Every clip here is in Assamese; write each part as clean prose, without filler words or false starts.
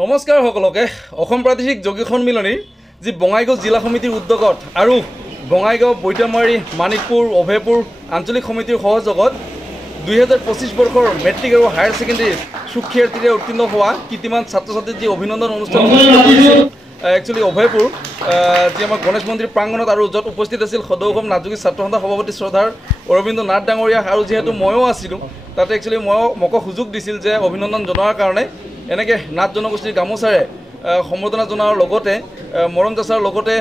নমস্কাৰ সকলোকে অসম প্ৰাদেশিক যোগী সন্মিলনীৰ যি বঙাইগাঁও জিলা সমিতিৰ উদ্যোগত আৰু বঙাইগাঁও বৈতামাৰী মানিকপুৰ অভয়পুৰ আঞ্চলিক সমিতিৰ সহযোগত 2025 বৰ্ষৰ মেট্ৰিক আৰু হায়াৰ ছেকেণ্ডাৰী সুখ্যাতিৰে উত্তীৰ্ণ হোৱা কিতিমান ছাত্ৰ ছাত্ৰীৰ যি অভিনন্দন অনুষ্ঠান একচুৱেলি অভয়পুৰ যি আমাৰ গণেশ মন্দিৰ প্ৰাংগণত আৰু য'ত উপস্থিত আছিল সদৌ অসম নাটযোগী ছাত্ৰ সন্থাৰ সভাপতি শ্ৰদ্ধাৰ অৰবিন্দ নাথ ডাঙৰীয়া আৰু যিহেতু ময়ো আছিলোঁ তাতে একচুৱেলি মোকো সুযোগ দিছিল যে অভিনন্দন জনোৱাৰ কাৰণে এনেকৈ নাথ জনগোষ্ঠীৰ গামোচাৰে সম্বৰ্ধনা জনোৱাৰ লগতে মৰম যাচাৰ লগতে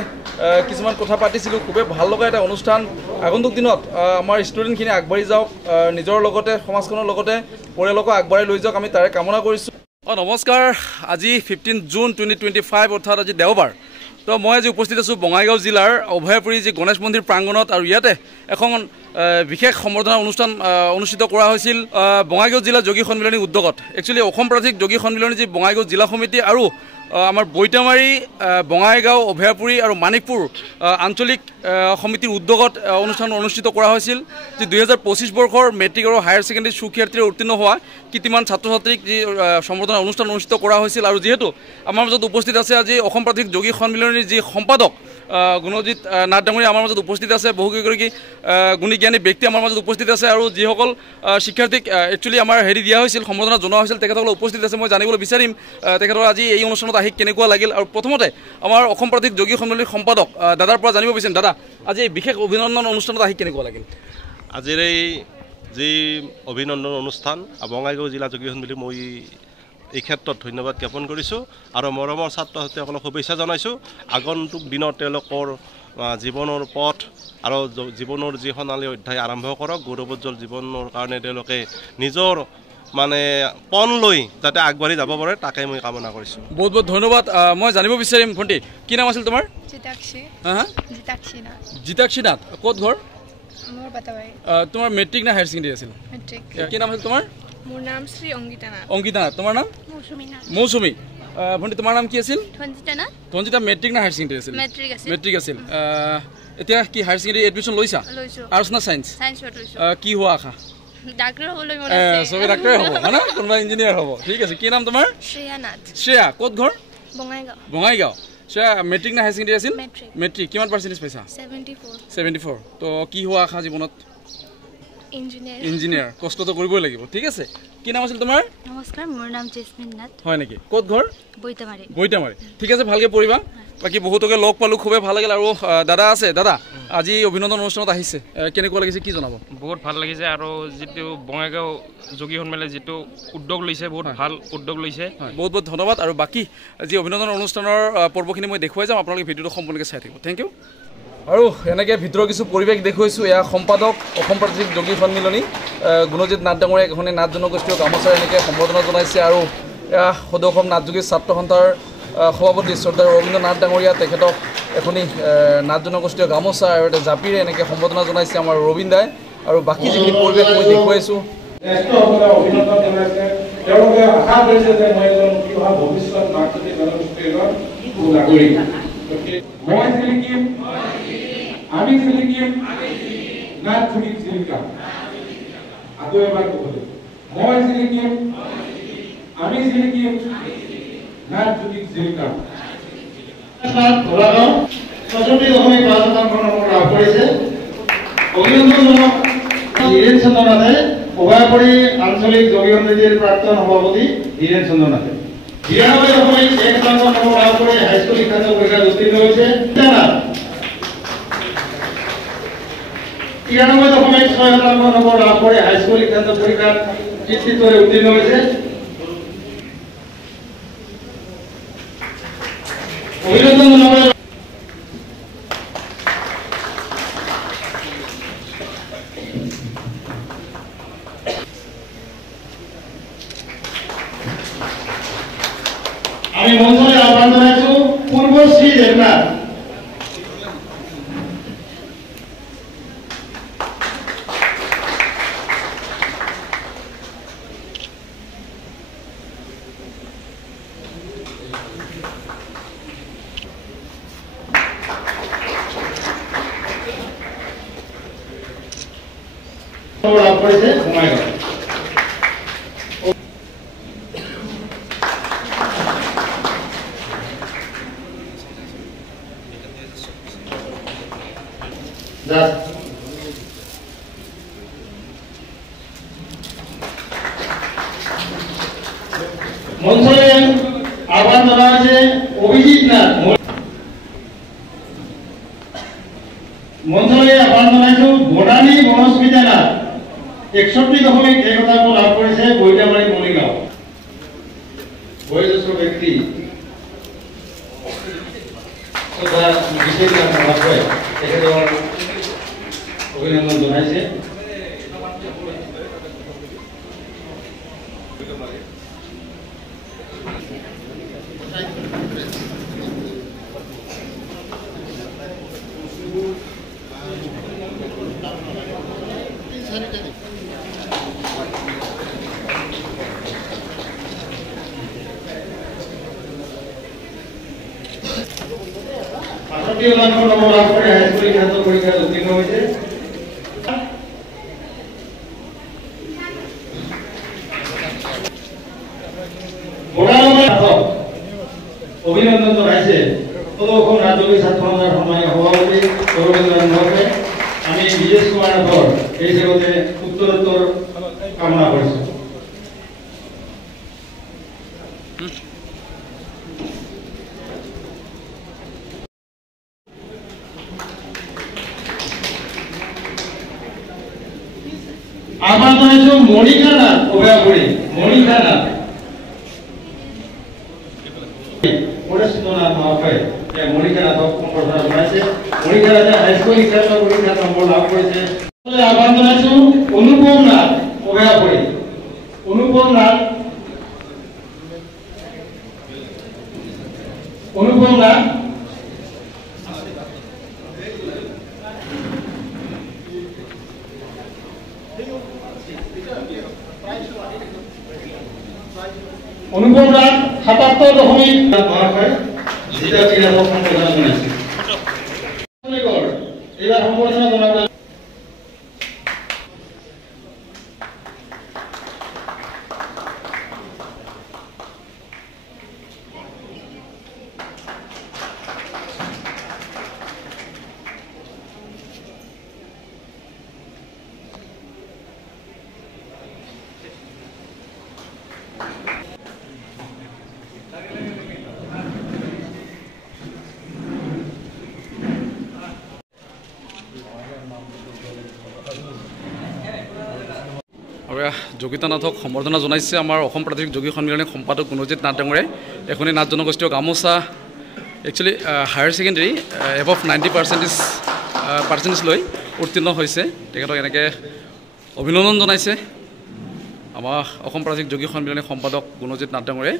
কিছুমান কথা পাতিছিলোঁ। খুবেই ভাল লগা এটা অনুষ্ঠান। আগন্তুক দিনত আমাৰ ষ্টুডেণ্টখিনি আগবাঢ়ি যাওক, নিজৰ লগতে সমাজখনৰ লগতে পৰিয়ালকো আগবঢ়াই লৈ যাওক, আমি তাৰে কামনা কৰিছোঁ। নমস্কাৰ, আজি 15 জুন 2025 অৰ্থাৎ আজি দেওবাৰ। তো মই আজি উপস্থিত আছোঁ বঙাইগাঁও জিলাৰ অভয়পুৰী যি গণেশ মন্দিৰ প্ৰাংগণত আৰু ইয়াতে এখন বিশেষ সম্বৰ্ধনা অনুষ্ঠান অনুষ্ঠিত কৰা হৈছিল বঙাইগাঁও জিলা যোগী সন্মিলনীৰ উদ্যোগত। একচুৱেলি অসম প্ৰাদেশিক যোগী সন্মিলনী যি বঙাইগাঁও জিলা সমিতি আৰু আমাৰ বৈতামাৰী বঙাইগাঁও অভয়পুৰী আৰু মানিকপুৰ আঞ্চলিক সমিতিৰ উদ্যোগত অনুষ্ঠান অনুষ্ঠিত কৰা হৈছিল। যি 2025 বৰ্ষৰ মেট্ৰিক আৰু হায়াৰ ছেকেণ্ডাৰী সুখ্যাতিৰে উত্তীৰ্ণ হোৱা কিতিমান ছাত্ৰ ছাত্ৰীক যি সম্বৰ্ধনা অনুষ্ঠান অনুষ্ঠিত কৰা হৈছিল। আৰু যিহেতু আমাৰ মাজত উপস্থিত আছে আজি অসম প্ৰাদেশিক যোগী সন্মিলনীৰ যি সম্পাদক গুণজিৎ নাথ ডাঙৰীয়া আমাৰ মাজত উপস্থিত আছে, বহুকেইগৰাকী গুণী জ্ঞানী ব্যক্তি আমাৰ মাজত উপস্থিত আছে আৰু যিসকল শিক্ষাৰ্থীক একচুৱেলি আমাৰ দিয়া হৈছিল সম্বৰ্ধনা জনোৱা হৈছিল তেখেতসকল উপস্থিত আছে। মই জানিবলৈ বিচাৰিম তেখেতসকল আজি এই অনুষ্ঠানত আহি কেনেকুৱা লাগিল। আৰু প্ৰথমতে আমাৰ অসম প্ৰাদেশিক যোগী সন্মিলনীৰ সম্পাদক দাদাৰ পৰা জানিব বিচাৰিম, দাদা আজি এই বিশেষ অভিনন্দন অনুষ্ঠানত আহি কেনেকুৱা লাগিল? আজিৰ এই যি অভিনন্দন অনুষ্ঠান বঙাইগাঁও জিলা যোগী সন্মিলনী মই এই ক্ষেত্ৰত ধন্যবাদ জ্ঞাপন কৰিছোঁ আৰু মৰমৰ ছাত্ৰ ছাত্ৰীসকলক শুভেচ্ছা জনাইছোঁ। আগন্তুক দিনত তেওঁলোকৰ জীৱনৰ পথ আৰু জীৱনৰ যি সোণালী অধ্যায় আৰম্ভ কৰক, গৌৰৱোজ্জ্বল জীৱনৰ কাৰণে তেওঁলোকে নিজৰ পণ লৈ যাতে আগবাঢ়ি যাব পাৰে তাকে মই কামনা কৰিছোঁ। বহুত বহুত ধন্যবাদ। মই জানিব বিচাৰিম ভণ্টি, কি নাম আছিল তোমাৰ? জিতাক্ষী নাথ। ক'ত ঘৰ? তোমাৰ মেট্ৰিক না হায়াৰ ছেকেণ্ডেৰী আছিল? কি নাম আছিল তোমাৰ? মোৰ নাম শ্ৰী অংকিতা নাথ। অংকিতা নাথ। তোমাৰ নাম? মৌচুমী। ভণ্টি তোমাৰ নাম কি আছিল? ধনজিতা। মেট্ৰিক না হায়াৰ ছেকেণ্ডেৰী আছিল? মেট্ৰিক আছিল। এতিয়া কি হায়াৰ ছেকেণ্ডেৰী এডমিশ্যন লৈছা? আৰ্টছ না ছায়েন্স? কি হোৱা আশা? চবে ডাক্তৰে হ'ব হয় না, কোনোবা ইঞ্জিনিয়াৰ হ'ব। ঠিক আছে। কি নাম তোমাৰ? শ্ৰেয়া। ক'ত ঘৰ? বঙাইগাঁও। শ্ৰেয়া মেট্ৰিক না হায়াৰ ছেকেণ্ডেৰী আছিল? মেট্ৰিক। কিমান পাৰ্চেণ্টেজ পাইছা? 74। তো কি হোৱা আশা জীৱনত? ইঞ্জিনিয়াৰ। কষ্টটো কৰিবই লাগিব। ঠিক আছে। কি নাম আছিল তোমাৰ? নমস্কাৰ, মোৰ নাম জেছমিন নাথ। হয় নেকি? ক'ত ঘৰ? বৈতামাৰী। ঠিক আছে, ভালকৈ পঢ়িবা। বাকী বহুতকে লগ পালোঁ, খুবেই ভাল লাগিল। আৰু দাদা আছে, দাদা আজি অভিনন্দন অনুষ্ঠানত আহিছে, কেনেকুৱা লাগিছে কি জনাব? বহুত ভাল লাগিছে আৰু যিটো বঙাইগাঁও যোগী সন্মিলনে যিটো উদ্যোগ লৈছে বহুত ভাল উদ্যোগ লৈছে। বহুত বহুত ধন্যবাদ। আৰু বাকী যি অভিনন্দন অনুষ্ঠানৰ পৰ্বখিনি মই দেখুৱাই যাম, আপোনালোকে ভিডিঅ'টো সম্পূৰ্ণকৈ চাই থাকিব। Thank you. আৰু এনেকৈ ভিতৰৰ কিছু পৰিৱেশ দেখুৱাইছোঁ। এয়া সম্পাদক অসম প্ৰাদেশিক যোগী সন্মিলনী গুণজিৎ নাথ ডাঙৰীয়া এখনে নাথ জনগোষ্ঠীয় গামোচাৰে এনেকৈ সম্বৰ্ধনা জনাইছে। আৰু এয়া সদৌ অসম নাটযোগী ছাত্ৰ সন্থাৰ সভাপতি শ্ৰদ্ধাৰ অৰবিন্দ নাথ ডাঙৰীয়া, তেখেতক এখনি নাথ জনগোষ্ঠীয় গামোচা আৰু এটা জাপিৰে এনেকৈ সম্বৰ্ধনা জনাইছে আমাৰ ৰবীন্দাই। আৰু বাকী যিখিনি পৰিৱেশ মই দেখুৱাইছোঁ আমি সিলিকিম নাথ যোগী জিলিকা। আকৌ এবাৰ ক'ব মই সিলিকিম আমি সিলিকিম নাথ যোগী জিলিকা। ধৰাগাঁও 64.5% লাভ কৰিছে। অভিনন্দনজনক হীৰেন চন্দ্ৰ নাথে, অভয়পুৰী আঞ্চলিক যোগী সমিতিৰ প্ৰাক্তন সভাপতি হীৰেন চন্দ্ৰ নাথে 92.1% লাভ কৰি হাইস্কুল শিক্ষান্ত পৰীক্ষাত উত্তীৰ্ণ হৈছে। 93.6% লাভ কৰি হাইস্কুল শিক্ষান্ত পৰীক্ষাত কৃতিত্বৰে উত্তীৰ্ণ হৈছে। অভিনন্দন জনাব। আমি মঞ্চলৈ আহ্বান জনাইছোঁ পূৰ্বশ্ৰী দেৱনাথ। লাভ কৰিছে বঙাইগাঁও। জাষ্ট মঞ্চলে আহ্বান জানা হয়েছে অভিজিৎ নাথ। মঞ্চলে আহ্বান জানাইছো বনানী বনস্মিতা নাথ 61.1 লাভ কৰিছে বৈতামাৰী মৰিগাঁও। বয়োজ্যেষ্ঠ ব্যক্তি বিশেষ লাভ কৰে তেখেতৰ অভিনন্দন জনাইছে। নম্বৰ লাভ কৰি হাইস্কুল স্নাতক পৰীক্ষাত উত্তীৰ্ণ হৈছে। অভিনন্দন জনাইছে অসম ৰাজ্যিক ছাত্ৰ সন্থাৰ সন্মানীয় সভাপতি সৌৰভেন্দ্ৰ নাথে। আমি বিজেশ কুমাৰ নাথৰ এই জগতে উত্তৰোত্তৰ কামনা কৰিছোঁ। আহ্বান জনাইছো মণিকা নাথ অভয়াপুৰী। মণিকা নাথ নাথ মহাশয় মণিকা নাথক সম্বৰ্ধনা জনাইছে। মণিকা নাথে হাইস্কুল স্নাতক পৰীক্ষাত নম্বৰ লাভ কৰিছে। আহ্বান জনাইছো অনুপম নাথ অভয়াপুৰী। অনুপম নাথ অনুপম নাথ অনুপম নাথ 77.0 মহাশয় জিলা ক্ৰীড়া সম্বৰ্ধনা জনাইছে। এইবাৰ সম্বৰ্ধনা জনাবলৈ যোগিতা নাথক সম্বৰ্ধনা জনাইছে আমাৰ অসম প্ৰাদেশিক যোগী সন্মিলনীৰ সম্পাদক গুণজিৎ নাথ ডাঙৰে। এখনি নাথ জনগোষ্ঠীয় গামোচা একচুৱেলি হায়াৰ ছেকেণ্ডেৰী এবভ 90% লৈ উত্তীৰ্ণ হৈছে। তেখেতক এনেকৈ অভিনন্দন জনাইছে আমাৰ অসম প্ৰাদেশিক যোগী সন্মিলনীৰ সম্পাদক গুণজিৎ নাথ ডাঙৰে।